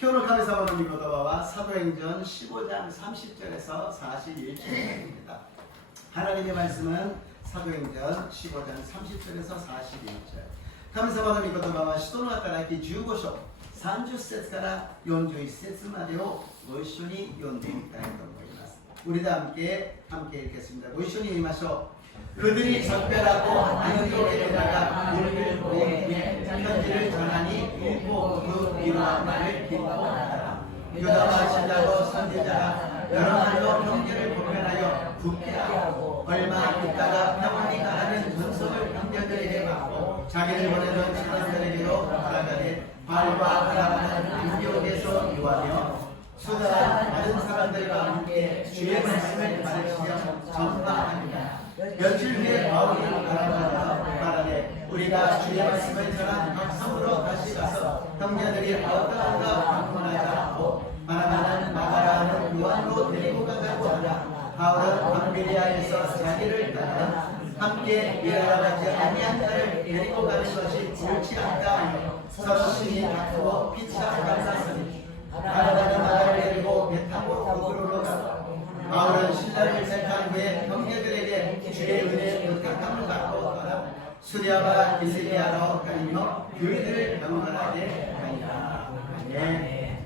今日の神様の御言葉はサド행전 15장 30절에서 41절입니다. 하나님의 말씀은 사도행전 15장 30절에서 41절. 神様の御言葉は使徒の働き15章30節から41節までをご一緒に読んでみたいと思います。 우리도 함께 읽겠습니다. ご一緒に読みましょう. 그들이 적별하고 안디옥에다가 우리를 보내기에 편지를 전하니 읽고 그 위로한 말을 기뻐하더라. 유다와 신라도 선지자가 여러 말로 형제를 보편하여 국회하고 얼마 있다가 평안히 가라는 전속을 형제들에게 받고 자기를 보내던 신하들에게로 돌아가되 발과 바라바는 안디옥에서 유하며 수다와 다른 사람들과 함께 주의 말씀을 가르치며 전파합니다. 며칠 후에 바울이 바라되 우리가 주의 말씀을 전한 각 성으로 다시 가서 형제들이 어떠한가 방문하자 하고 바나바는 마가라는 요한도 데리고 가자고 하자. 바울은 밤비리아에서 자기를 따라 함께 일하러 가지 아니한 자를 데리고 가는 것이 옳지 않다 하여 서로 신이 다투어 피차 갈랐으니 바나바는 마가를 데리고 배 타고 고구려로 가서 바울은 신라를 택한 후에 형제들에게 주의 은혜를 부탁함을 받고 떠나 수리아와 빌리기아로 다니며 교회들을 병건하게 하니라. 아멘.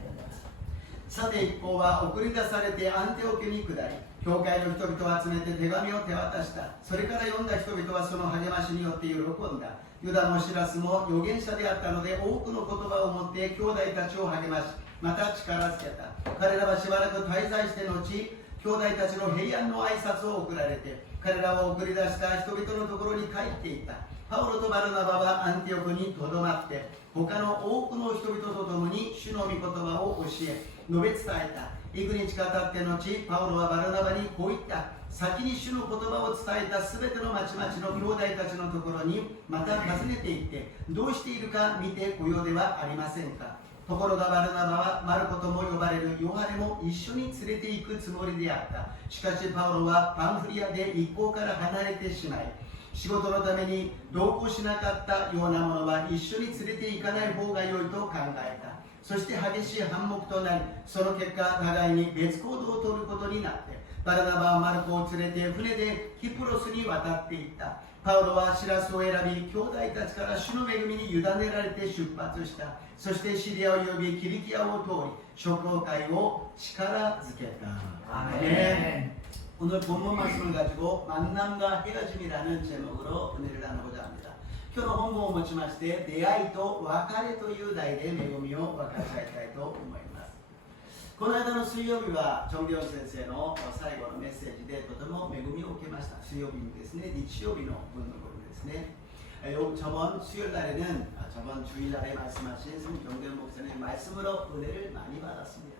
さて一行は送り出されてアンテオ家に下り教会の人々を集めて手紙を手渡した。それから読んだ人々はその励ましによって喜んだ。ユダもシラスも預言者であったので多くの言葉を持って兄弟たちを励ましまた力づけた。彼らはしばらく滞在して後兄弟たちの平安の挨拶を送られて彼らを送り出した人々のところに帰っていった。パウロとバルナバはアンティオクにとどまって他の多くの人々と共に主の御言葉を教え述べ伝えた。幾日か経って後パウロはバルナバにこう言った。先に主の言葉を伝えたすべての町々の兄弟たちのところにまた訪ねて行ってどうしているか見てこようではありませんか。ところがバルナバはマルコとも呼ばれるヨハネも一緒に連れて行くつもりであった。しかしパウロはパンフリアで一行から離れてしまい仕事のために同行しなかったような者は一緒に連れて行かない方が良いと考えた。そして激しい反目となりその結果互いに別行動を取ることになってバルナバはマルコを連れて船でキプロスに渡っていった。パウロはシラスを選び兄弟たちから主の恵みに委ねられて出発した。そしてシリアを呼びキリキアを通り諸教会を力づけた。アーメン。 오늘 본문 말씀을 가지고 만남과 헤어짐이라는 제목으로 은혜를 나누고자 합니다. 今日の本文を持ちまして出会いと別れという題で恵みを分かち合いたいと思います。この間の水曜日はジョン・リョン先生の最後のメッセージでとても恵みを受けました。水曜日にですね、日曜日の分の頃ですね。 저번 수요일 날에는 저번 주일 날에 말씀하신 성경대 목사님의 말씀으로 은혜를 많이 받았습니다.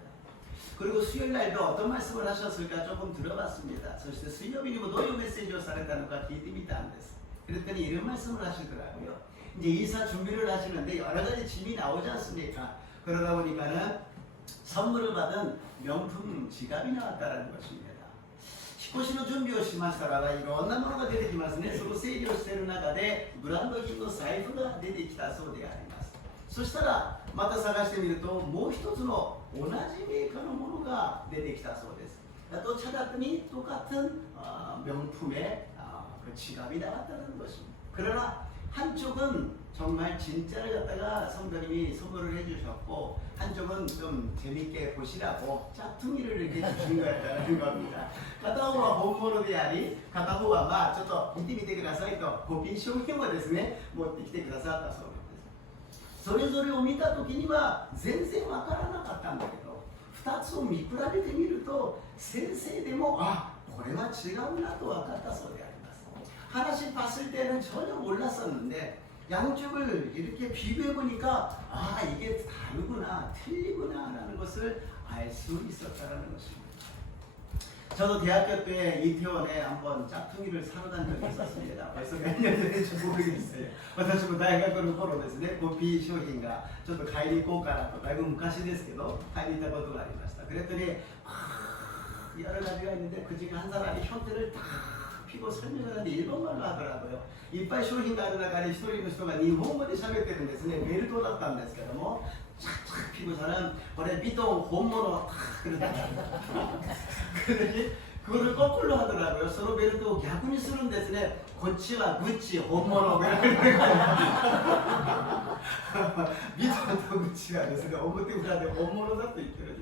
그리고 수요일 날도 어떤 말씀을 하셨을까 조금 들어봤습니다. そして水曜日にもどういうメッセージをされたのか聞いてみたんです。 그랬더니 이런 말씀을 하시더라고요. 이제 이사 준비를 하시는데 여러 가지 짐이 나오지 않습니까? 그러다 보니까는 선물을 받은 명품 지갑이 나왔다는 것입니다. 引っ越しの準備をしましたらばいろんなものが出てきますね。その整理をしている中でブランド品の財布が出てきたそうであります。そしたらまた探してみるともう一つの同じメーカーのものが出てきたそうです。또 찾았더니 똑같은 명품의 그 지갑이 나왔다는 것입니다. 그러나 한쪽은 정말 진짜를 갖다가 성도님이 선물을 해주셨고 한쪽은 좀 재밌게 보시라고 짝퉁이를 이렇게 주신 거였다는 겁니다. 片方は本物であり片方はまあちょっと見てみてくださいとコピー商品をですね持ってきてくださったそうです。それぞれを見た時には全然わからなかったんだけど2つを見比べてみると先生でもあこれは違うなと分かったそうであります。 하나씩 봤을 때는 전혀 몰랐었는데 양쪽을 이렇게 비교해 보니까 아 이게 다르구나 틀리구나 라는 것을 알 수 있었다는 것입니다. 저도 대학교 때 이태원에 한번 짝퉁이를 사러 간 적이 있었습니다. 벌써 몇 년 전인지 모르겠어요. 私も大学の頃ですね、コピー商品がちょっと買いに行こうかなとだいぶ昔ですけど買いに行ったことがありました. 그랬더니 여러 가지가 있는데 그 중에 한 사람이 현대를 다 피고 설명을 하는데 일본말로 하더라고요. 이빨 쇼hin가는 나가리 히토리노人が 일본어で喋ってるんですね。メルトだったんですけども、착착 피고서는 원래 미동 본모노 탁 그러다가 그러더니 그거를 거꾸로 하더라고요. 서로 베르도 야군이 쓰는 데서는 고치와 구치 본모노 미도도 구치가 아니었어요. 어머니 우라데 본모노다 또 있더라고요.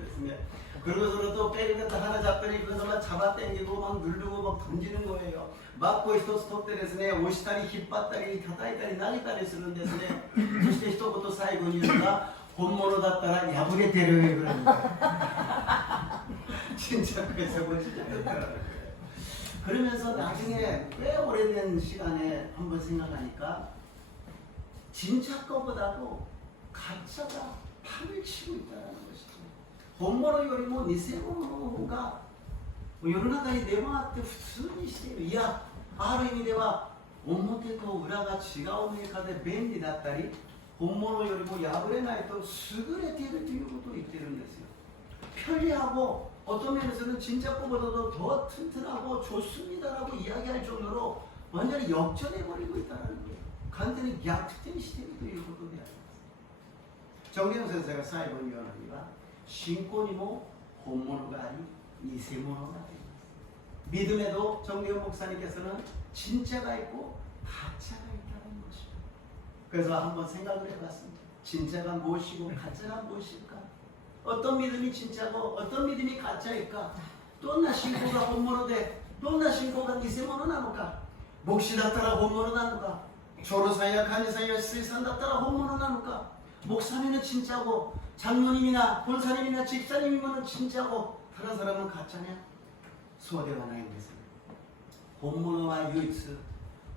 그리고 서로 또 백을 갖다 하나 잡더니 그것을 막 잡아당기고 막 누르고 막 던지는 거예요. 맞고一つ取ってですね、押したり引っ張ったり叩いたり投げたりするんですね。そして一言最後に言うのが本物だったら破れてるぐらい진짜그래서 시작했더라고요. 그러면서 나중에 꽤 오래된 시간에 한번 생각하니까 진짜 거보다도 가짜가 판을 치고 있다는 것이죠. 本物よりも偽物の方が世の中に出回って普通にしている。いや、ある意味では表と裏が違うメーカーで便利だったり、本物よりも破れないと優れているということを言ってるんですよ。 편리하고 어떤 면에서는 진짜 거보다도 더 튼튼하고 좋습니다라고 이야기할 정도로 완전히 역전해버리고 있다는 거예요. 간단히逆転しているということであります。정경선생가最後に言うのには信仰にも本物があり偽物があります。 믿음에도 정대훈 목사님께서는 진짜가 있고 가짜가 있다는 것입니다. 그래서 한번 생각을 해봤습니다. 진짜가 무엇이고 가짜가 무엇일까? 어떤 믿음이 진짜고 어떤 믿음이 가짜일까? どんな信仰が本物でどんな信仰が偽物なのか? 목시 だったら本物なのか? 조로사야 간이사야 스리산 だったら本物なのか? 목사님은 진짜고 장로님이나 본사님이나 집사님이면 진짜고 다른 사람은 가짜냐? そうではないんです。本物は唯一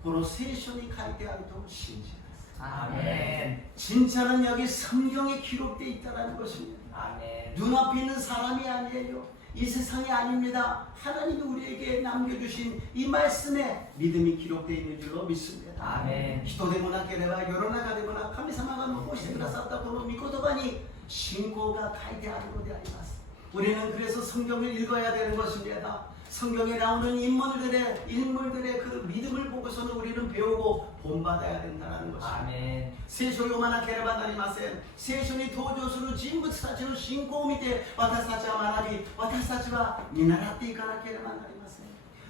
この聖書に書いてあると信じます。 아멘. 진짜는 여기 성경에 기록되어 있다는 것입니다. 아멘. 눈앞에 있는 사람이 아니에요. 이 세상이 아닙니다. 하나님이 우리에게 남겨주신 이 말씀에 믿음이 기록되어 있는 줄로 믿습니다. 아멘. 人でもなければ世の中でもなく神様が残してくださったこの御言葉に信仰が書いてあるのであります。 우리는 그래서 성경을 읽어야 되는 것입니다. 성경에 나오는 인물들의 그 믿음을 보고서는 우리는 배우고 본받아야 된다는 것입니다. 아멘. 聖書を読まなければなりません。聖書に登場する人物たちの信仰を見て私たちは学び、私たちは見習っていかなければなりません。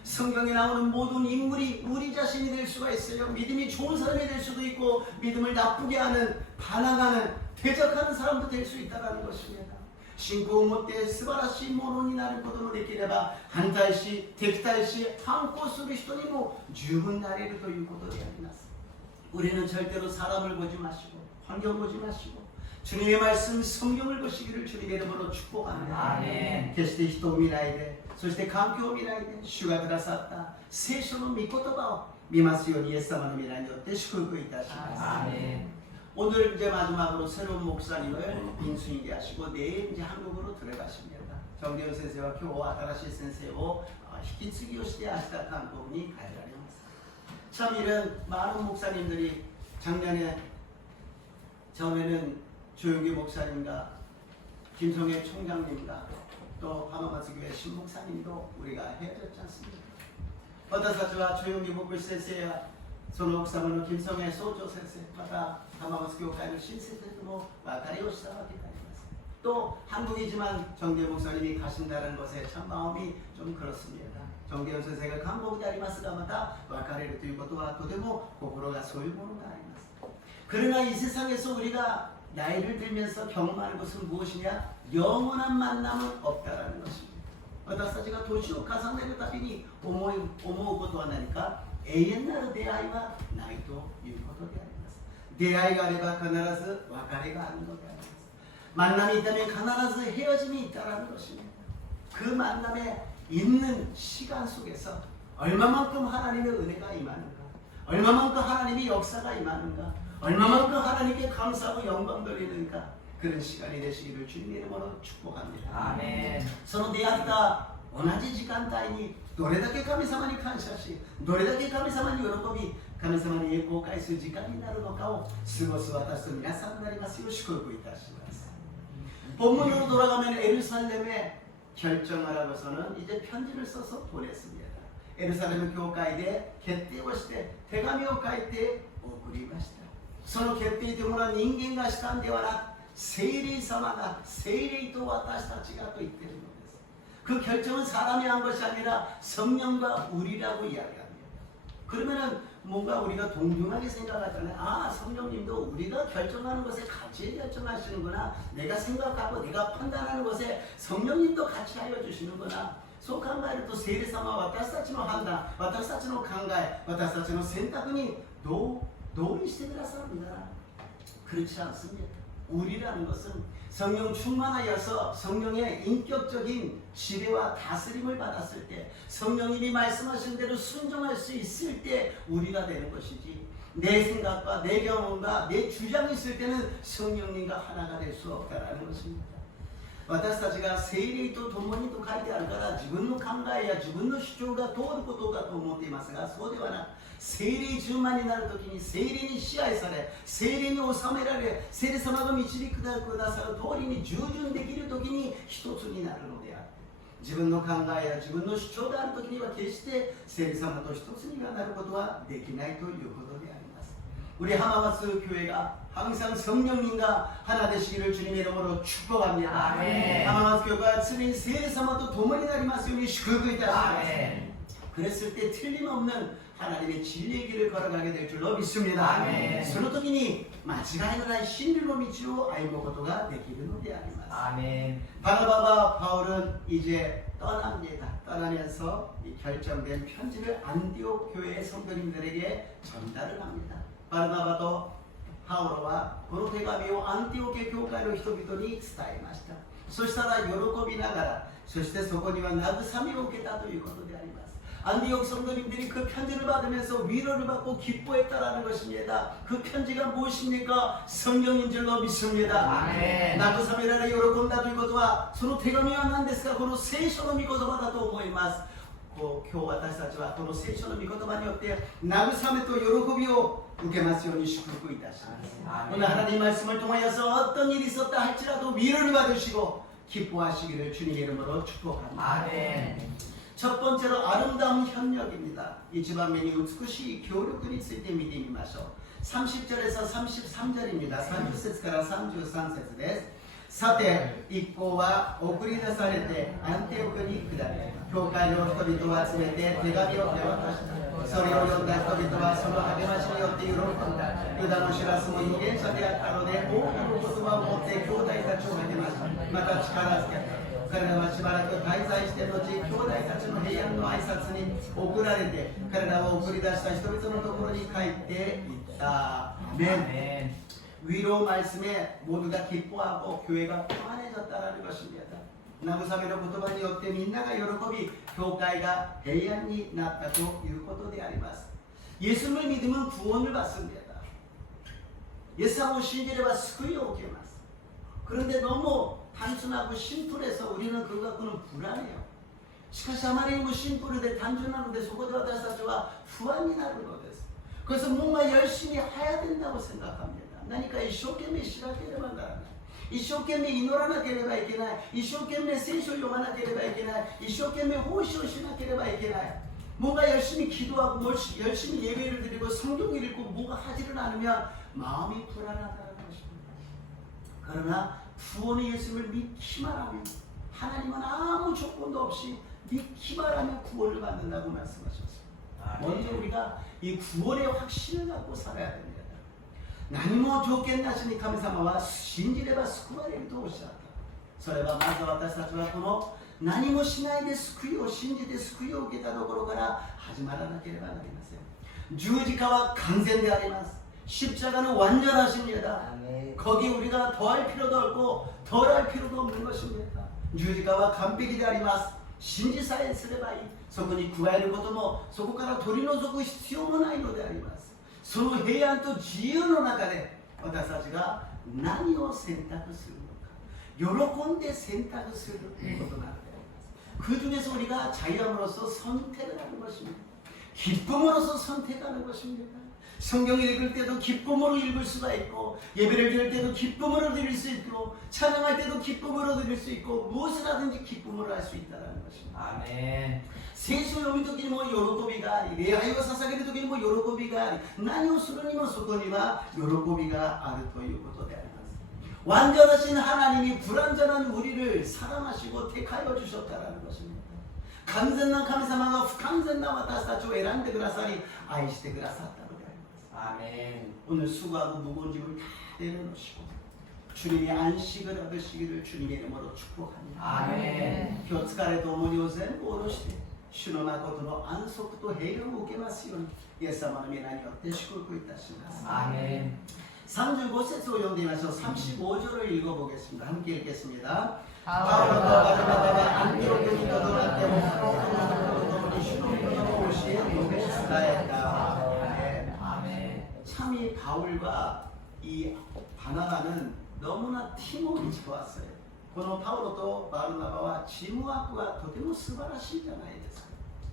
성경에 나오는 모든 인물이 우리 자신이 될 수가 있어요. 믿음이 좋은 사람이 될 수도 있고 믿음을 나쁘게 하는, 반항하는, 대적하는 사람도 될 수 있다는 것입니다. 信仰を持って素晴らしいものになることのできれば反対し敵対し反抗する人にも十分なれるということであります。 우리는 절대로 사람을 보지 마시고 환경 보지 마시고 주님의 말씀 성경을 보시기를 주님의 이름으로 축복합니다. 아멘. 決して人を見ないでそして環境を見ないで主がくださった聖書の御言葉を見ますようにイエス様の皆によって祝福いたします。 아멘. 오늘 이제 마지막으로 새로운 목사님을 인수인계 하시고 내일 이제 한국으로 들어가십니다. 정대훈 선생와 교우 아다라시 선생과 히키츠기 요시대 아시다 한국이 가야라리마스. 참 이런 많은 목사님들이 작년에 전에는 조용기 목사님과 김성애 총장님과 또 하마마스 교회 신목사님도 우리가 헤어졌지 않습니까? 어다사주와 조용기 목사 선생야 その奥様の金正恩総長先生また浜松教会の新先生とも別れをしたわけであります。또 한국이지만 정대훈 목사님이 가신다는 것에 참 마음이 좀 그렇습니다. 정대훈 선생가 한국에 ありますがまた別れるということはとても心がそういうものがあります。 그러나 이 세상에서 우리가 나이를 들면서 경험하는 것은 무엇이냐? 영원한 만남은 없다라는 것입니다. 私たちが年を重ねるたびに思うことは何か 永遠なる出会いはないということであります。出会いがあれば必ず別れがあるのであります。 만남이 있다면必ず헤어짐이 있다라는 것입니다. 그 만남에 있는 시간 속에서 얼마만큼 하나님의 은혜가 임하는가, 얼마만큼 하나님의 역사가 임하는가, 얼마만큼 하나님께 감사하고 영광 돌리는가 그런 시간이 되시기를 주님의 이름으로 축복합니다. 아멘. 서로出会った同じ時間帯にどれだけ神様に感謝しどれだけ神様に喜び神様に栄光を返す時間になるのかを過ごす私と皆さんになりますよう祝福いたします。 본문으로 돌아가면 예루살렘에 결정하라고서는 이제 편지를 써서 보냈습니다. エルサレム教会で決定をして手紙を書いて送りました。その決定というものは人間がしたんではなく聖霊様が聖霊と私たちがと言っているのです。그 결정은 사람이 한 것이 아니라 성령과 우리라고 이야기합니다. 그러면은 뭔가 우리가 동등하게 생각하잖아요. 아, 성령님도 우리가 결정하는 것에 같이 결정하시는구나. 내가 생각하고 내가 판단하는 것에 성령님도 같이 하여 주시는구나. そう考えると聖霊様は私たちの判断、私たちの考え、私たちの選択に同意してくださるんだな. 그렇지 않습니다. 우리라는 것은 성령 충만하여서 성령의 인격적인 지배와 다스림을 받았을 때, 성령님이 말씀하신 대로 순종할 수 있을 때 우리가 되는 것이지, 내 생각과 내 경험과 내 주장이 있을 때는 성령님과 하나가 될 수 없다라는 것입니다. 私たちが聖霊と共にと書いてあるから自分の考えや自分の主張が通ることかと思っていますが、そうではなく、聖霊充満になるときに聖霊に支配され、聖霊に収められ、聖霊様が導きくださる通りに従順できるときに一つになるのであって、自分の考えや自分の主張であるときには決して聖霊様と一つになることはできないということであります。 우리 하마마스 교회가 항상 성령님과 하나 되시기를 주님의 이름으로 축복합니다. 아멘. 하마마스 교회가 주님 세례사마도 도모니 나리마스요니 슈크이다. 그랬을 때 틀림없는 하나님의 진리의 길을 걸어가게 될 줄로 믿습니다. 아멘. その時に間違いのない真理の道を歩むことができるのであります. 아멘. 바나바와 바울은 이제 떠납니다. 떠나면서 이 결정된 편지를 안디옥 교회의 성도님들에게 전달을 합니다. 바나바도 바울과 この手紙をアンティオケ教会の人々に伝えました。そしたら喜びながら、そしてそこには慰めを受けたということであります。 안디옥 성도님들이 그 편지를 받으면서 위로를 받고 기뻐했다라는 것입니다. 그 편지가 무엇입니까? 성경인 줄로 믿습니다.慰められ喜んだということは、その手紙は何ですか？この聖書の御言葉だと思います。 今日私たちはこの聖書の御言葉によって慰めと喜びを受けますように祝福いたします. 오늘 하나님 말씀을 통하여서 어떤 일이 있었다 할지라도 위로를 받으시고 기뻐하시기를 주님의 이름으로 축복합니다. 아멘. 첫 번째로 아름다운 협력입니다. 이 집안면이美しい協力について見てみましょう. 30절에서 33절입니다. 30節から33節です. さて一行は送り出されてアンティオクに下り、教会の人々を集めて手紙を手渡した。それを読んだ人々はその励ましによって喜んだ。ユダのシラスも預言者であったので多くの言葉を持って兄弟たちを励まし、また力づけた。彼らはしばらく滞在して後、兄弟たちの平安の挨拶に送られて、彼らを送り出した人々のところに帰っていった。アメン. 위로 말씀에 모두가 기뻐하고 교회가 평안해졌다라는 것입니다. 나무사메의 言葉によってみんなが喜び、教会が平安になったということであります. 예수를 믿으면 구원을 받습니다. 예수님을 신뢰해봐 수고를 얻게ます. 그런데 너무 단순하고 심플해서 우리는 그거 갖고는 불안해요. しかしあまりにもシンプルで単純なのでそこで私たちは不安になるのです. 그래서 뭔가 열심히 해야 된다고 생각합니다. 何か一生懸命しなければならない。一生懸命祈らなければいけない。一生懸命聖書を読まなければいけない。一生懸命奉仕をしなければいけない. 뭔가 열심히 기도하고 열심히 예배를 드리고 성경을 읽고 뭐가 하지를 않으면 마음이 불안하다는 것입니다. 그러나 구원의 예수를 믿기만 하면 하나님은 아무 조건도 없이 믿기만 하면 구원을 받는다고 말씀하셨습니다. 먼저 우리가 이 구원의 확신을 갖고 살아야 됩니다. 何も条件なしに神様は信じれば救われるとおっしゃった。それはまず私たちはこの何もしないで救いを信じて救いを受けたところから始まらなければなりません。十字架は完全であります。 십자가는 완전하십니다. 거기 우리가 더할 필요도 없고 덜할 필요도 없는 것입니다. 十字架は完璧であります。信じさえすればいい。そこに加えることもそこから取り除く必要もないのであります。 その平安と自由の中で私たちが何を選択するのか、喜んで選択するということなのであります。그 중에서 우리가 자유함으로써 선택을 하는 것입니다. 기쁨으로써 선택하는 것입니다. 성경 읽을 때도 기쁨으로 읽을 수가 있고, 예배를 드릴 때도 기쁨으로 드릴 수 있고, 찬양할 때도 기쁨으로 드릴 수 있고, 무엇을 하든지 기쁨으로 할 수 있다는 것입니다. 아멘. 聖書を読むときにも喜びがあり、礼拝を捧げるときにも喜びがあり、何をするにもそこには喜びがあるということであります。 완전하신 하나님이 불완전한 우리를 사랑하시고 택하여 주셨다는 것입니다. 완전한 神様が不完全な私たちを選んでくださり、愛してくださったのであります。 아멘. 오늘 수고하고 무거운 짐을 다 내려놓으시고 주님의 안식을 얻으시기를 주님의 이름으로 축복합니다. 아멘. 今日疲れと重荷を全部下ろして主の誠の安息と平安を受けますようにイエス様の皆によって祝福いたします。 아멘. 35節を読んでみましょう。35절을 읽어보겠습니다. 함께 읽겠습니다. 바울과 바르나바가 안디옥에 떠돌았 때로 서로 주님께로 오시에 노베스다였다. 아멘. 참이 바울과 이 바나바는 너무나 팀워크가 좋았어요. このパウロとバルナバはチームワークがとても素晴らしいじゃないですか。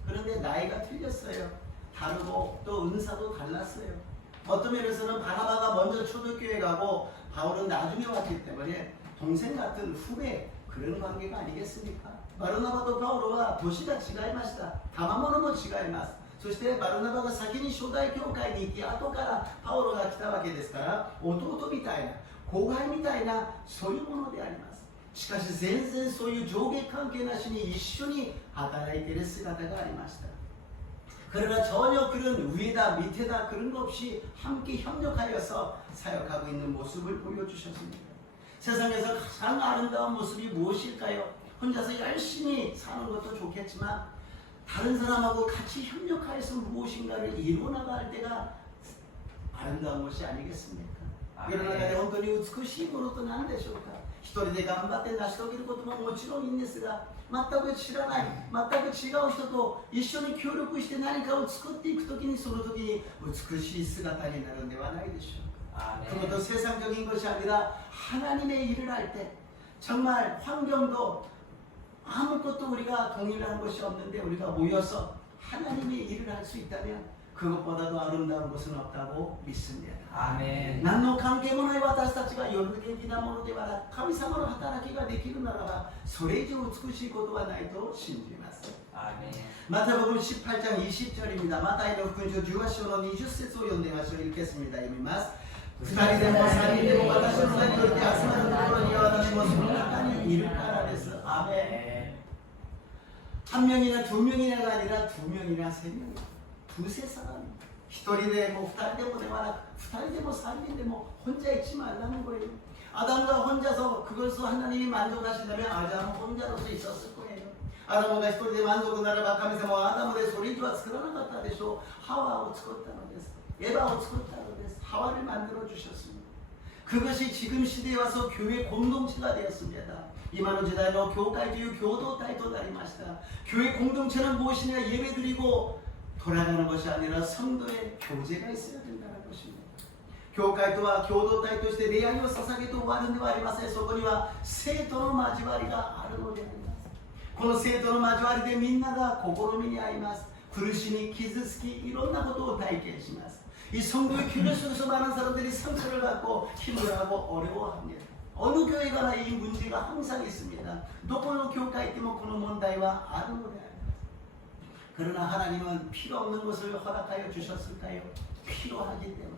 그런데 나이가 틀렸어요. 다르고 또 은사도 달랐어요. 어떤 면에서는 바나바가 먼저 초대교회 가고 바울은 나중에 왔기 때문에 동생 같은 후배 그런 관계가 아니겠습니까? 바르나바도 바울과 도시가 違いました。賜物も違います。そしてバルナバが先に初代教会に行き後からパウロが来たわけですから弟みたいな後輩みたいなそういうものであります。しかし全然そういう上下関係なしに一緒に働いている姿がありました。 그러나 전혀 그런 위에다 밑에다 그런 것 없이 함께 협력하여서 사역하고 있는 모습을 보여주셨습니다. 세상에서 가장 아름다운 모습이 무엇일까요? 혼자서 열심히 사는 것도 좋겠지만 다른 사람하고 같이 협력하여서 무엇인가를 이루어나갈 때가 아름다운 것이 아니겠습니까?世の中で本当に美しいものと何でしょうか。一人で頑張って成し遂げることももちろんいいんですが、全く知らない、全く違う人と一緒に協力して何かを作っていくときにその時に美しい姿になるんではないでしょうか。 그것도 세상적인 것이 아니라 하나님의 일을 할 때 정말 환경도 아무것도 우리가 동일한 것이 없는데 우리가 모여서 하나님의 일을 할 수 있다면 그것보다도 아름다운 것은 없다고 믿습니다. 아멘. 何の関係もない私たちが夜的なものではなく神様の働きができるならばそれ以上美しいことはないと信じます。 아멘. 마태복음 18장 20절입니다. 마타이의福音書 18章の20節を読んでみましょう。 읽겠습니다. 読みます。 2人でも3人でも私の名によって集まるところには私もその中にいるからです。 아멘. 한 명이나 두 명이나가 아니라 두 명이나 세 명, 두세 사람, 一人でも二人でもではなく二人でも三人でも혼자 있지 말라는 거예요. 아담과 혼자서 그것을 하나님이 만족하신다면 아담은 혼자로서 있었을 거예요. 아담과 一人で満足ならば神様はアダムでそれ以上は作らなかったでしょう。ハワを作ったのです。エヴァを作ったのです。하와를 만들어 주셨습니다. 그것이 지금 시대에 와서 교회 공동체가 되었습니다. 이만한時代の 교회という 교도体となりました. 교회 공동체는 무엇이냐? 예배드리고 돌아가는 것이 아니라 성도의 교제가 있어야 된다는 것입니다. 교회とは 교도体として礼拝を捧げて終わるんではありません。そこには生徒の交わりがあるのであります。この生徒の交わりでみんなが試みに遭います。苦しみ、傷つき、いろんなことを体験します。 이 성도의 교회 속에서 많은 사람들이 상처를 받고 힘을 하고 어려워합니다. 어느 교회 가나 이 문제가 항상 있습니다. どこの教会でもこの問題はあるのであります。 그러나 하나님은 필요 없는 것을 허락하여 주셨을까요? 필요하기 때문에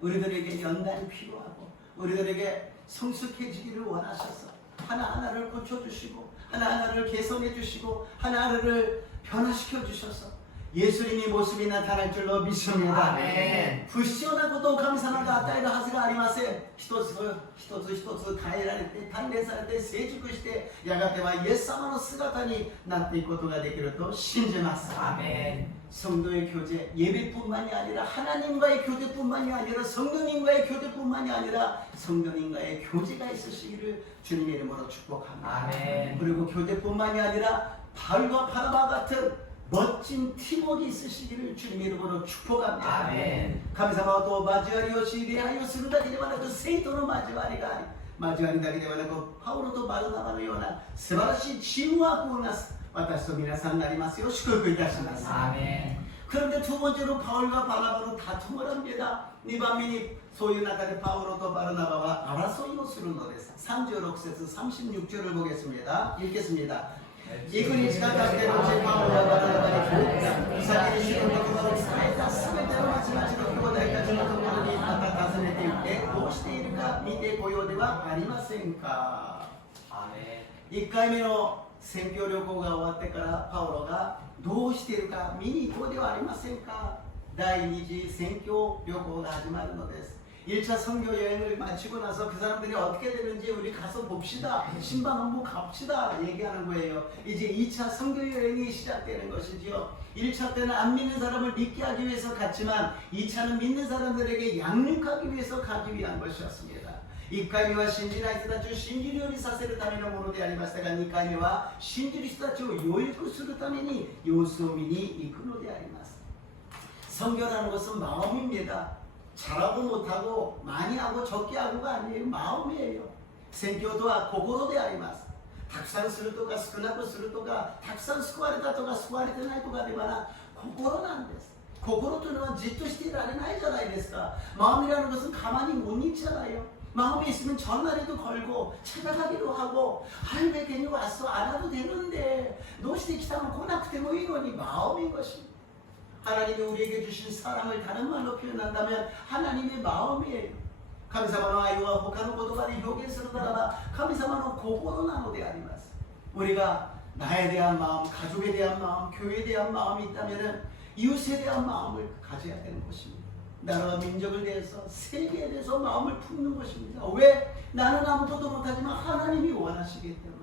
우리들에게 연단이 필요하고 우리들에게 성숙해지기를 원하셔서 하나하나를 고쳐주시고 하나하나를 개선해 주시고 하나하나를 변화시켜 주셔서 예수님의 모습이 나타날 줄로 믿습니다. 아멘. 不必要なことを神様が与えるはずがありません。一つ一つ一つ変えられて鍛錬されて成熟してやがてはイエス様の姿になっていくことができると信じます。 아멘. 성도의 교제, 예배뿐만이 아니라 하나님과의 교제뿐만이 아니라 성령님과의 교제뿐만이 아니라 성령님과의 교제가 있으시기를 주님의 이름으로 축복합니다. 아멘. 그리고 교제뿐만이 아니라 바울과 바나바 같은 멋진 팀워크 있으시기를 주님의 이름으로 축복합니다. 아멘. 神様と交わりをし礼拝をするだけではなく生徒の交わりがあり交わりだけではなくパウロとバルナバのような素晴らしいチームワークをなす私と皆さんになりますよう祝福いたします。 아멘. 그런데 두 번째로 바울과 바나바로 다툼을 합니다. 니바민이 소유 나가데 바울로 또 바르나바와 알아서 이것으로 노래사 3절 6절에서 36절을 보겠습니다. 읽겠습니다. 이근이 지각할때로 제 바울과 바나바의 교회가 이사들이 시간과 그거를 사이다 스웨대로 마지막으로 그보다까지 그거를 이따 다스릴 때 도시대 이르가 미대 고요대와 아리마센까. 아멘. 1回目の宣教旅行が終わってからパウロがどうしているか見に行こうではありませんか。第2次宣教旅行が始まるのです。 1차 선교 여행을 마치고 나서 그 사람들이 어떻게 되는지 우리 가서 봅시다. 신방 한번 갑시다 얘기하는 거예요. 이제 2차 선교 여행이 시작되는 것이지요. 1차 때는 안 믿는 사람을 믿게 하기 위해서 갔지만 2차는 믿는 사람들에게 양육하기 위해서 가기 위한 것이었습니다. 1回目は信じない人たちを信じるようにさせるためのものでありましたが、2回目は信じる人たちを養育するために様子を見に行くのであります。 선교라는 것은 마음입니다. 잘하고 못하고 많이 하고 적게 하고가 아니에요. 마음이에요. 선교도와 고고로であります。 たくさんするとか少なくするとか、たくさん救われたとか救われてないとかではなく、心なんです。 心というのはじっとしていられないじゃないですか。 마음이라는 것은 가만히 못 있잖아요. 마음이 있으면 전화라도 걸고 찾아가기도 하고, 아이 왜 괜히 왔어 안 와도 되는데 노시대 기타는 고나쿠테모 이거니 마음인 것입니다. 하나님이 우리에게 주신 사랑을 다른 말로 표현한다면 하나님의 마음이에요. 神様の愛は他の言葉で表現するならば神様の心なのであります。 우리가 나에 대한 마음, 가족에 대한 마음, 교회에 대한 마음이 있다면 이웃에 대한 마음을 가져야 되는 것입니다. 나라와 민족을 대해서 세계에 대해서 마음을 품는 것입니다. 왜? 나는 아무것도 못하지만 하나님이 원하시기 때문에.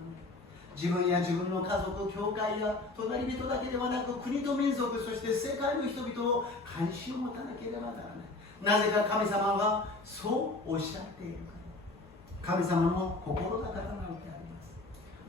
自分や自分の家族、教会や隣人だけではなく国と民族、そして世界の人々を関心を持たなければならない。なぜか神様がそうおっしゃっているから。神様の心だからなのであります。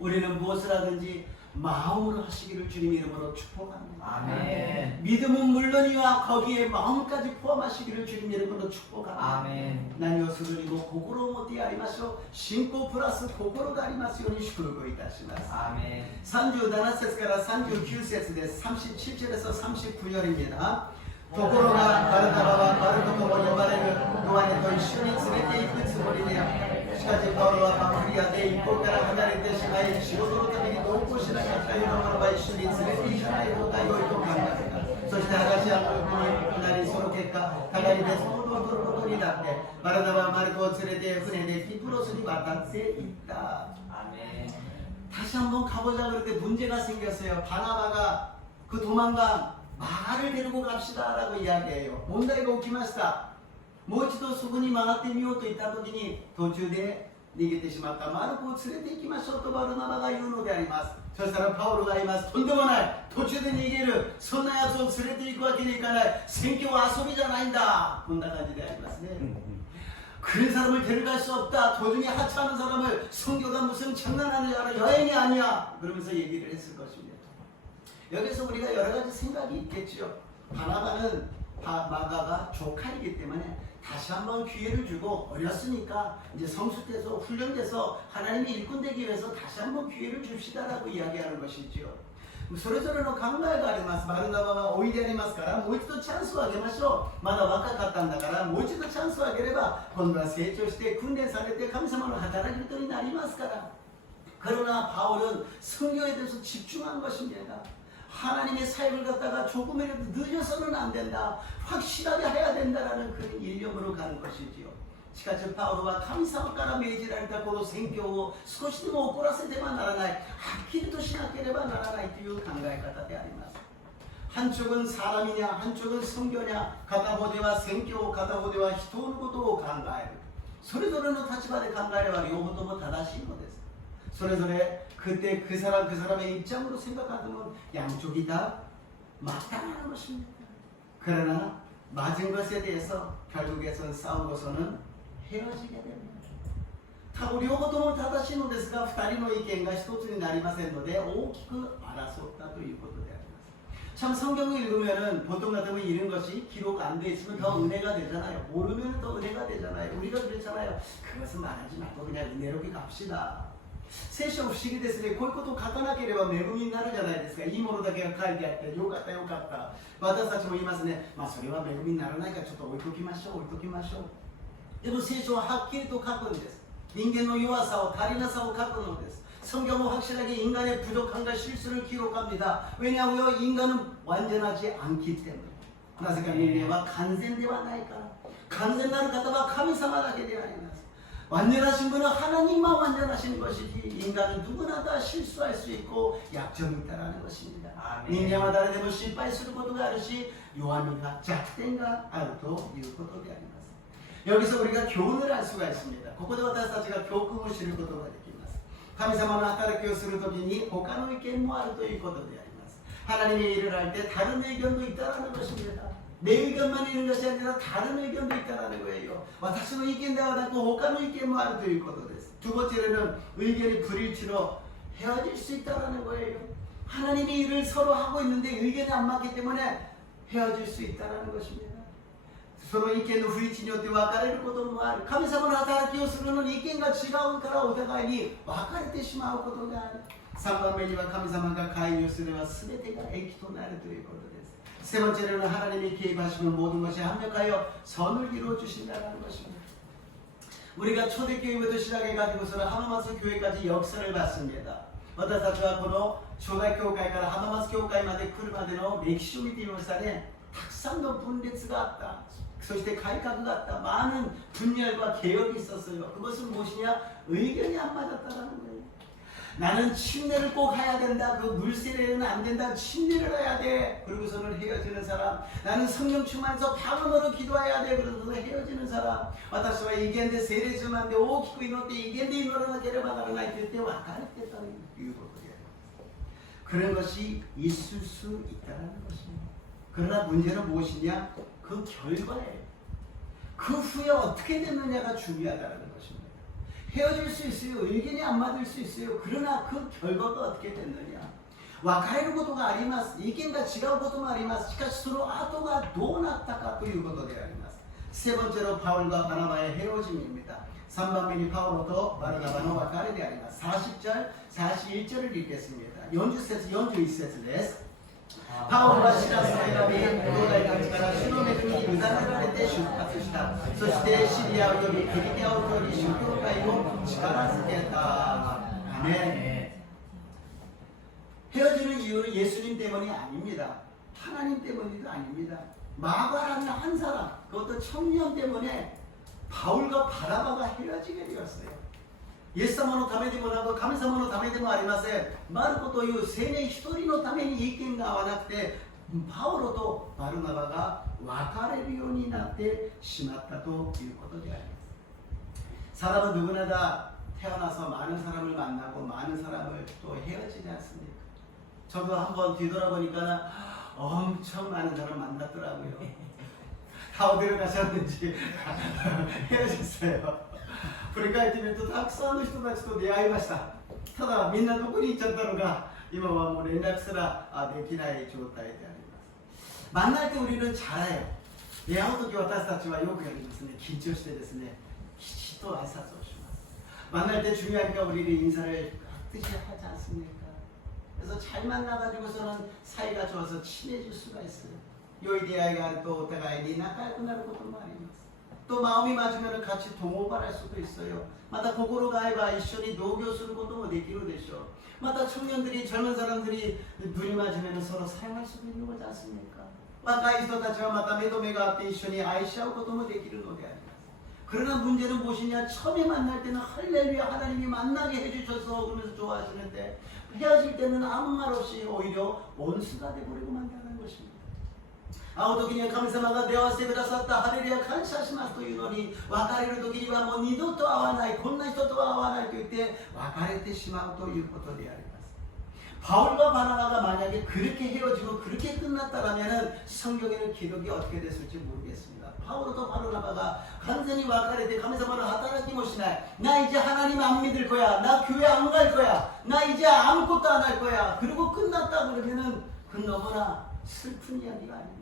우리는 무엇을 하든지 마음으로 하시기를 주님 이름으로 축복합니다. 아멘. 믿음은 물론이와 거기에 마음까지 포함하시기를 주님 이름으로 축복합니다. 아멘. 何をするにも心を持ってやりましょう。信仰プラス心がありますように祝福いたします。 아멘. 37節から39節です。37절에서 39절입니다. ところがバルナバはバルトとも呼ばれるヨハネと一緒に連れて行くつもりであった。しかしパウロはパンフリアで一方から離れてしまい、仕事のために同行しなかったような者は一緒に連れて行かない方が良いと考えた。そして話し合うことになり、その結果互いに別行動を取ることになって、バルナバはマルコを連れて船でキプロスに渡っていった。 아멘. 다시 한번 가보자 그럴 때 문제가 생겼어요. 바나바가 그 도망간 말을 데리고 갑시다라고 이야기해요. 문제가 起きました。もう一度そこに回ってみようと言った時に途中で逃げてしまったマルコを連れて行きましょうとバルナバが言うのであります。そしたらパウロが言います。とんでもない。途中で逃げる。そんなやつを連れて行くわけにいかない。選挙は遊びじゃないんだ。こんな感じでありますね。 그런 사람을 데려갈 수 없다. 도중에 하차하는 사람을 선교가 무슨 장난하는 줄 알아. 여행이 아니야. 그러면서 얘기를 했을 것입니다. 여기서 우리가 여러 가지 생각이 있겠지요. 바나바는 마가가 조카이기 때문에 다시 한번 기회를 주고 어렸으니까 이제 성숙돼서 훈련돼서 하나님의 일꾼 되기 위해서 다시 한번 기회를 줍시다라고 이야기하는 것이지요. それぞれの考えがあります。バルナバは老いでありますからもう一度チャンスをあげましょう。まだ若かったんだからもう一度チャンスをあげれば今度は成長して訓練されて神様の働き人になりますから。 그러나 바울은 성경에 대해서 집중한 것입니다. 하나님의 사역을 갖다가 조금이라도 늦어서는 안 된다. 확실하게 해야 된다라는 그런 일념으로 가는 것이지요. しかしパウロは神様から命じられたこの宣教を少しでも怒らせてはならない。はっきりとしなければならないという考え方であります。 한쪽은 사람이냐 한쪽은 선교냐片方では宣教片方では人のことを考える。それぞれの立場で考えれば両方とも正しいのです。 それぞれ 그때 그 사람의 입장으로 생각하면 양쪽이 다 마땅한 것입니다. 그러나 맞은 것에 대해서 결국에선 싸우고서는 헤어지게 됩니다. 多分両方とも正しいのですが2人の意見が一つになりませんので大きく争ったということであります。 참 성경을 읽으면은 보통 같으면 이런 것이 기록 안 돼 있으면 더 은혜가 되잖아요. 모르면 더 은혜가 되잖아요. 우리가 그랬잖아요. 그것은 말하지 말고 그냥 은혜롭게 갑시다. 聖書不思議ですね。こういうことを書かなければ恵みになるじゃないですか。いいものだけが書いてあってよかったよかった。私たちも言いますね。まあそれは恵みにならないからちょっと置いときましょう置いときましょう。でも聖書ははっきりと書くんです。人間の弱さを足りなさを書くのです. 성경은 확실하게 인간의 부족함과 실수를 기록합니다. 왜냐하면 인간은 완전하지 않기 때문에. なぜか人間は完全ではないから。完全なる方は神様だけであります。 완전하신 분은 하나님만 완전하신 것이지 인간은 누구나 다 실수할 수 있고 약점이 있다는 것입니다. 인간은誰でも失敗することがあるし弱みが弱点があるということであります. 여기서 우리가 교훈을 할 수가 있습니다. ここで私たちが教訓を知ることができます. 神様の働きをするときに他の意見もあるということであります. 하나님의 일을 할 때 다른 의견도 있다는 것입니다. 내 의견만 있는 것이 아니라 다른 의견도 있다는 거예요. 私の意見ではなく他の意見もあるということです. 두 번째로는 의견이 불일치로 헤어질 수 있다는 거예요. 하나님의 일을 서로 하고 있는데 의견이 안 맞기 때문에 헤어질 수 있다는 것입니다. その意見の不一致によって別れることもある。神様の働きをするのに意見が違うからお互いに別れてしまうことがある。3番目には神様が介入すれば全てが益となるということです。 세 번째로는 하나님이 개입하시면 모든 것이 합력하여 선을 이루어 주신다는 것입니다. 우리가 초대교회부터 시작해가지고서는 하마마스 교회까지 역사를 봤습니다. 私たちはこの初代教会からハママス教会まで来るまでの歴史を見てみましたね。たくさんの分裂があった。そして改革があった. 많은 분열과 개혁이 있었어요. 그것은 무엇이냐? 의견이 안 맞았다는 거예요. 나는 침례를 꼭 해야 된다. 그 물세례는 안 된다. 침례를 해야 돼. 그러고서는 헤어지는 사람. 나는 성령 충만해서 방언으로 기도해야 돼. 그러고서는 헤어지는 사람. 私は意見で聖霊充満で大きく祈って意見で祈らなければならないと言って別れてたということであります. 그런 것이 있을 수 있다는 것입니다. 그러나 문제는 무엇이냐? 그 결과예요. 그 후에 어떻게 됐느냐가 중요하다는 것입니다. 헤어질 수 있어요. 의견이 안 맞을 수 있어요. 그러나 그 결과가 어떻게 됐느냐? 別れることがあります。意見が違うこともあります。しかしその後がどうなったかということであります. 세 번째로 바울과 바나바의 헤어짐입니다. 3番目に 바울과 바나바의 別れであります. 40절, 41절을 읽겠습니다. 40節, 41節です. 바울과 시라스가 로다이까지가 수도 매듭이 유다를 할때 출発した. そして 시리아および 기리기아および 宗教会を力づけた. 아멘. 헤어지는 이유는 예수님 때문이 아닙니다. 하나님 때문이 아닙니다. 마가라는 한 사람, 그것도 청년 때문에 바울과 바나바가 헤어지게 되었어요. イエス様のためでもなく神様のためでもありません。マルコという青年一人のために意見が合わなくてパウロとバルナバが別れるようになってしまったということであります. 사람은 누구나 다 태어나서 많은 사람을 만나고 많은 사람을 또 헤어지지 않습니까? 저도 한번 뒤돌아보니까 엄청 많은 사람 만났더라고요. 다 어디로 가셨는지 헤어졌어요. 振り返ってみるとたくさんの人たちと出会いました。ただみんなどこに行っちゃったのか今はもう連絡すらできない状態であります。만날 때 우리는 잘해요. 出会うとき私たちはよくやりますね。緊張してですね、きちっと挨拶をします。만날 때 중요하니까 우리는 인사를 반드시 하지 않습니까? 그래서 잘 만나가지고서는 사이가 좋아서 친해질 수가 있어요. 良い出会いがあるとお互いに仲良くなることもあります。 또 마음이 맞으면 같이 동업할 수도 있어요. また心が合えば一緒に同居することもできるでしょう. また 청년들이 젊은 사람들이 눈이 맞으면 서로 사용할 수도 있는 거지 않습니까? 若い人たちはまた目と目があって一緒に愛し合うこともできるのであります. 그러나 문제는 무엇이냐? 처음에 만날 때는 할렐루야 하나님이 만나게 해주셔서 그러면서 좋아하시는데 헤어질 때는 아무 말 없이 오히려 원수가 되버리고 만다는 것입니다. 会う時には神様が出会わせてくださったハレルヤ感謝しますというのに別れる時にはもう二度と会わないこんな人とは会わないと言って別れてしまうということであります. 바울과 바나바가 만약에 그렇게 헤어지고 그렇게 끝났다라면 성경에는 기록이 어떻게 됐을지 모르겠습니다. 바울과 바나바가 완전히 別れて神様の働きもしない. 나 이제 하나님 안 믿을 거야. 나 교회 안 갈 거야. 나 이제 아무것도 안 할 거야. 그리고 끝났다 그러면은 그 너무나 슬픈 이야기가 아닙니다.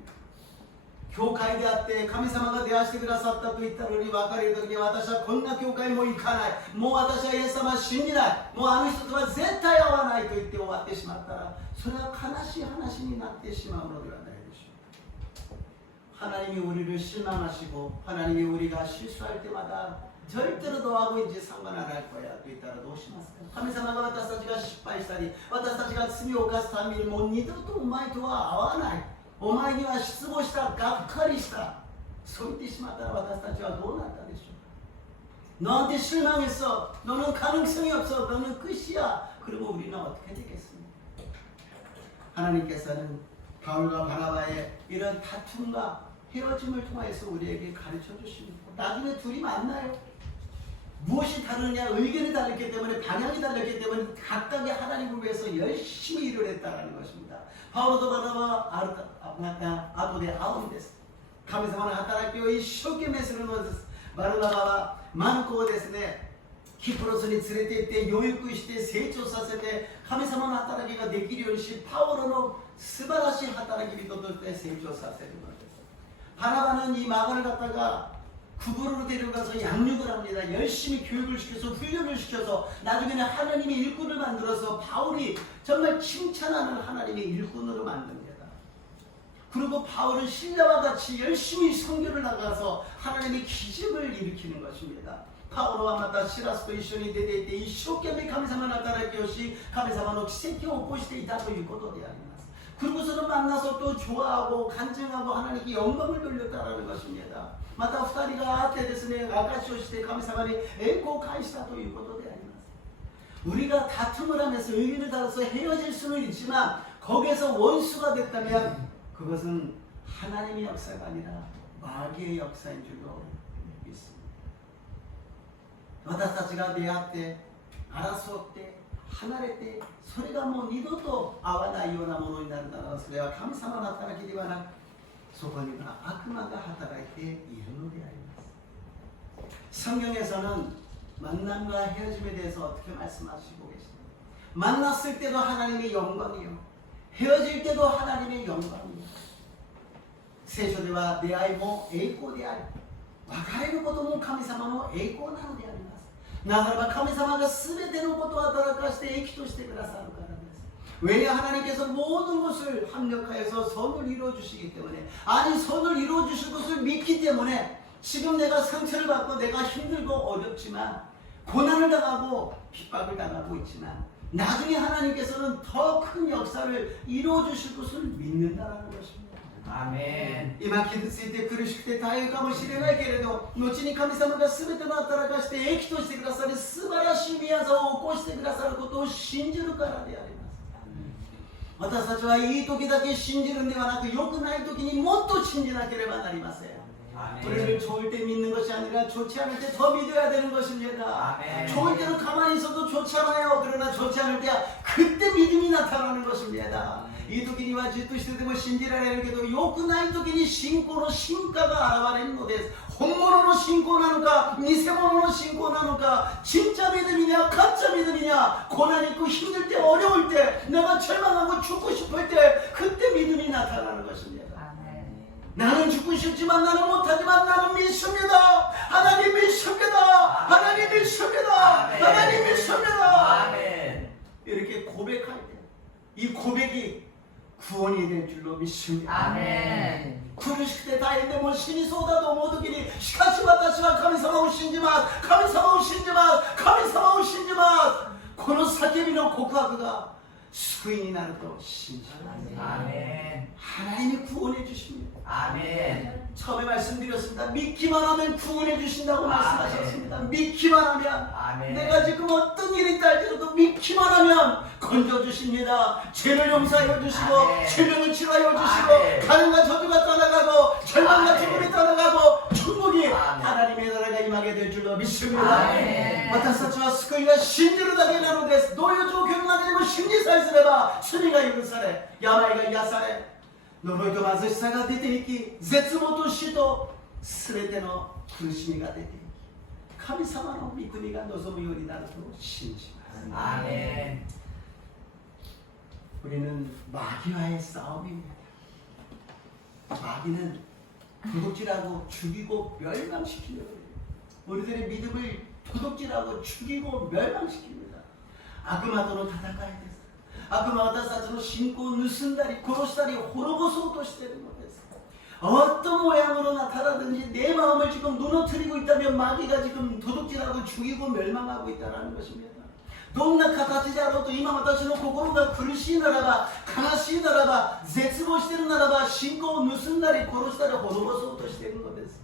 教会であって神様が出会わせてくださったと言ったのに別れる時に私はこんな教会も行かない、もう私はイエス様は信じない、もうあの人とは絶対会わないと言って終わってしまったら、それは悲しい話になってしまうのではないでしょうか。 하나님이 우리를 실망하시고 하나님이 우리가 실수할 때마다 절대로 너하고 이제 상관 안 할 거야と言ったらどうしますか。神様が私たちが失敗したり私たちが罪を犯すためにもう二度とお前とは会わない、お前には失望した、がっかりした、そう言ってしまったら私たちはどうなったでしょうか。 너한테 실망했어, 너는 가능성이 없어, 너는 끝이야. 그러면 우리는 어떻게 되겠습니까? 하나님께서는 바울과 바나바의 이런 다툼과 헤어짐을 통해서 우리에게 가르쳐 주십니다. 나중에 둘이 만나요. 무엇이 다르냐? 의견이 다르기 때문에, 방향이 다르기 때문에 각각의 하나님을 위해서 열심히 일을 했다는 것입니다. 바울도 바나바後で会うんです。神様の働きを一生懸命するのです。バルナバはマルコをですね、キプロスに連れて行って養育して成長させて神様の働きができるようにし、パウロの素晴らしい働き人として成長させるのです。바나바는 이 마가를 갖다가 구부로로 데려가서 양육을 합니다. 열심히 교육을 시켜서 훈련을 시켜서 나중에는 하나님의 일꾼을 만들어서 바울이 정말 칭찬하는 하나님의 일꾼으로 만듭니다. 그리고 바울은 신라와 같이 열심히 선교를 나가서 하나님의 기적을 일으키는 것입니다. 바울과またシラスと一緒に出ていて一生懸命神様の働きをし、神様の奇跡を起こしていたということであります。 그리고서는 만나서 또 좋아하고 간증하고 하나님께 영광을 돌렸다라는 것입니다. また二人が会ってですね、証しをして神様に栄光を返したということであります。 우리가 다툼을 하면서 의견을 달아서 헤어질 수는 있지만 거기에서 원수가 됐다면 그것은 하나님의 역사가 아니라 마귀의 역사인 줄로 믿습니다. 私たちが出会って争って離れて、それがもう二度と会わないようなものになるなら、それは神様の働きではなく、そこには悪魔が働いているのであります。 성경에서는 만남과 헤어짐에 대해서 어떻게 말씀하시고 계십니까? 만났을 때도 하나님의 영광이요, 헤어질 때도 하나님의 영광이요. 聖書では出会いも栄光であり、別れることも神様の栄光なのであります。 なぜならば神様が全てのことを働かして益としてくださるからです。 왜냐 하나님께서 모든 것을 합력하여서 선을 이루어주시기 때문에, 아니 선을 이루어주실 것을 믿기 때문에 지금 내가 상처를 받고 내가 힘들고 어렵지만 고난을 당하고 핍박을 당하고 있지만 나중에 하나님께서는 더 큰 역사를 이루어주실 것을 믿는다는 것입니다. 아멘. 今傷ついて苦しくて大変かもしれないけれど、後に神様が全ての働かして益としてくださり素晴らしい宮沢を起こしてくださることを信じるからであります。 私たちはいい時だけ信じるんではなく、良くない時にもっと信じなければなりません。 우리를 좋을 때 믿는 것이 아니라 좋지 않을 때 더 믿어야 되는 것입니다. 아멘. 좋을 때는 가만히 있어도 좋잖아요. 그러나 좋지 않을 때 그때 믿음이 나타나는 것입니다. いい時にはじっとしてでも信じられるけど、良くない時に信仰の進化が現れるのです。本物の信仰なのか偽物の信仰なのか、 진짜 믿음이냐 가짜 믿음이냐, 고난 있고 힘들 때 어려울 때 내가 절망하고 죽고 싶을 때 그때 믿음이 나타나는 것입니다. 나는 죽고 싶지만 나는 못하지만 나는 믿습니다. 하나님 믿습니다. 하나님 믿습니다. 하나님 믿습니다. 아멘. 이렇게 고백할 때 이 고백이 구원이 될 줄로 믿습니다. 아멘. 苦しくて大変でも死にそうだと思う時に、しかし私は神様を信じます、神様を信じます、神様を信じます、この叫びの告白が救いになると信じます。 아멘. 하나님이 구원해 주십니다. 아멘. 처음에 말씀드렸습니다. 믿기만 하면 구원해 주신다고 아멘. 말씀하셨습니다. 믿기만 하면, 아멘. 내가 지금 어떤 일이 있다 할지라도 믿기만 하면 건져 주십니다. 죄를 용서해 주시고 아멘. 질병을 치료해 아멘. 주시고 가난과 저주가 떠나가고 절망과 아멘. 죽음이 떠나가고 천국이 아멘. 하나님의 나라가 임하게 될 줄로 믿습니다. 아멘. 私たちは救いが信じるだけなのです。どういう状況の中でも信じさえすれば罪が許され、病が癒され、呪いと貧しさが出ていき、絶望と死と全ての苦しみが出ていき、神様の御国が望むようになると信じます。 아멘. 우리는 마귀와의 싸움입니다. 마귀는 도둑질하고 죽이고 멸망시키려고 해요. 우리들의 믿음을 도둑질하고 죽이고 멸망시킵니다. 악마도는 다다가야 됐어. 악마가 사자로 신고 누순다리 고로시다리 호로보소 도시되는 것です. 어떤 모양으로 나타나든지 내 마음을 지금 무너뜨리고 있다면 마귀가 지금 도둑질하고 죽이고 멸망하고 있다는 것입니다. どんな形であろうと今私の心が苦しいならば悲しいならば絶望しているならば信仰を盗んだり殺したり滅ぼそうとしているのです。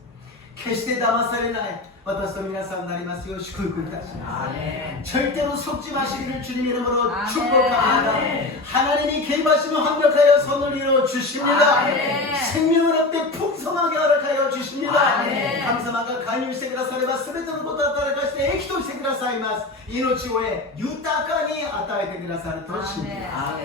決して騙されない私と皆さんになりますよう祝福いたします。 절대로 속지 마시기를 주님 이름으로 축복합니다. 하나님이 계획하시면 완벽하여 선을 이루어 주십니다. 생명을 얻되 풍성하게 허락하여 주십니다. 감사마가 간유してくだされば全てのことを働かせて益としてくださいます。命を豊かに与えてくださると信じます。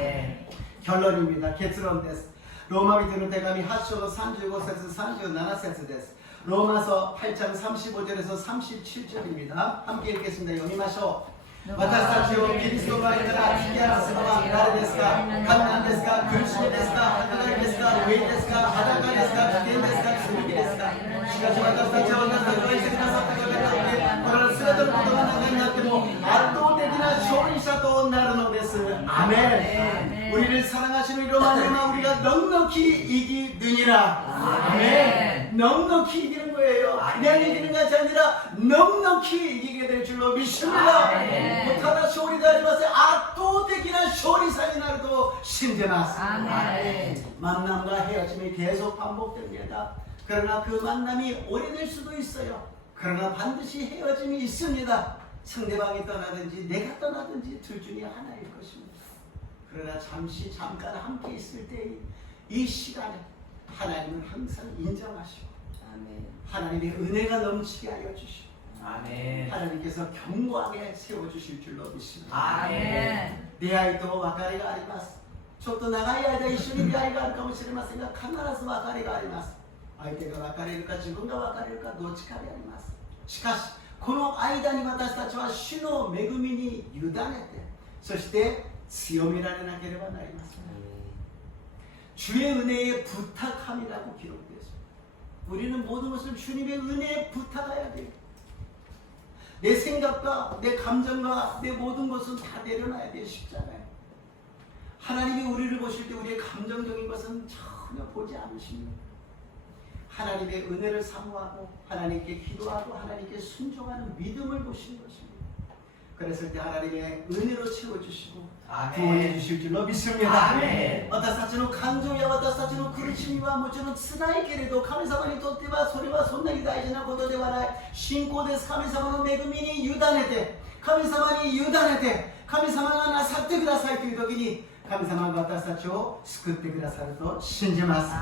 결론입니다. 결론です. 로마 밑에는 대감이 8장 35節 37節です. 로마서 8장 35절에서 37절입니다. 함께 읽겠습니다.読みましょう. 私たちをキリストの前から引き離すのは誰ですか? 갓난ですか? 苦しみですか? 迫害ですか? 飢えですか? 裸ですか? 危険ですか? 罪ですか? しかし私たちは愛してくださった方によってこれら全てのことが中になっても圧倒的な勝利者となるのです. 아멘. 우리를 사랑하시는 이로 말미암아 우리가 넉넉히 이기느니라. 아멘. 넉넉히 이기는 거예요. 그냥 이기는 것이 아니라 넉넉히 이기게 될 줄로 믿습니다. ただ勝利でありません。圧倒的な勝利者になると信じます。 만남과 헤어짐이 계속 반복됩니다. 그러나 그 만남이 오래될 수도 있어요. 그러나 반드시 헤어짐이 있습니다. 상대방이 떠나든지 내가 떠나든지 둘 중에 하나일 것입니다. 그러나 잠깐 함께 있을 때 이 시간에 하나님은 항상 인정하시고 하나님의 은혜가 넘치게 하여 주시고 하나님께서 견고하게 세워주실 줄로 믿습니다. 내 아이도 別れがあります。ちょっと長い間一緒に出会いがあるかもしれませんが必ず別れがあります。相手が別れるか自分が別れるかどっちかであります。しかしこの間に私たちは主の恵みに委ねてそして強められなければなりません。 주의 은혜에 부탁함이라고 기록되어 있습니다. 우리는 모든 것을 주님의 은혜에 부탁해야 돼요. 내 생각과 내 감정과 내 모든 것은 다 내려놔야 돼요. 십자가에. 하나님이 우리를 보실 때 우리의 감정적인 것은 전혀 보지 않으십니다. 하나님의 은혜를 사모하고 하나님께 기도하고 하나님께 순종하는 믿음을 보시는 것입니다. 그랬을 때 하나님의 은혜로 채워주시고 구원해 주실 줄로 믿습니다. 私たちの感情や私たちの苦しみはもちろん辛いけれど神様にとってはそれはそんなに大事なことではない。信仰です。神様の恵みに委ねて神様に委ねて神様がなさってくださいという時に神様が私たちを救ってくださると信じます。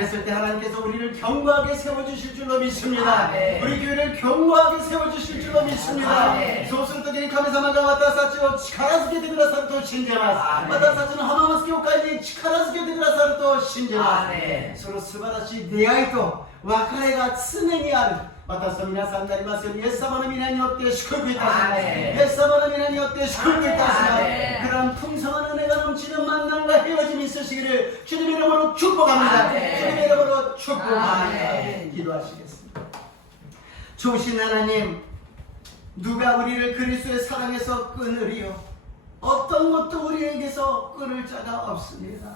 그랬을 때 하나님께서 우리를 견고하게 세워주실 줄로 믿습니다. 우리 교회를 견고하게 세워주실 줄로 믿습니다. そうする時に神様が私たちを力づけてくださると信じます。私たちの浜松教会に力づけてくださると信じます。その素晴らしい出会いと別れが常にある。私と皆さんになりますようにイエス様の皆によって祝福いたします。イエス様の皆によって祝福いたします。 그런 풍성한 은혜가 넘치는 만남과 헤어짐이 있으시기를 주님 이름으로 축복합니다. 주님 이름으로 축복합니다. 기도하시겠습니다. 좋으신 하나님, 누가 우리를 그리스도의 사랑에서 끊으리요? 어떤 것도 우리에게서 끊을 자가 없습니다.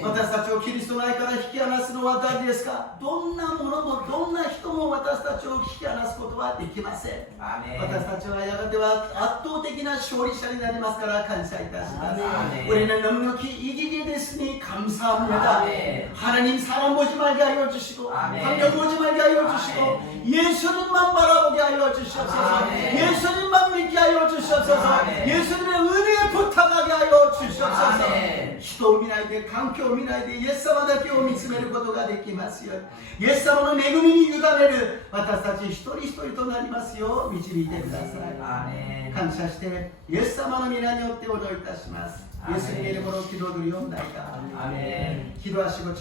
私たちをキリストの愛から引き離すのは誰ですか? どんなものもどんな人も私たちを引き離すことはできません。私たちはやがては圧倒的な勝利者になりますから感謝いたします。 우리는 넉넉히 이기게 됐으니 감사합니다. 하나님 사람 보지 말게 하여 주시고 환경 보지 말게 하여 주시고 예수님만 바라보게 하여 주시옵소서. 예수님만 믿게 하여 주시옵소서. 예수님의 은혜에 부탁하게 하여 주시옵소서. 人を見ないで環境を見ないでイエス様だけを見つめることができますようにイエス様の恵みに委ねる私たち一人一人となりますよう導いてください。感謝してイエス様の皆によってお祈りいたします。예수님의 이름으로 기도드리옵나이다. 아멘. 기도하시고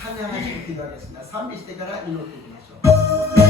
찬양하시고 기도하겠습니다. 賛美してから祈っていきましょう。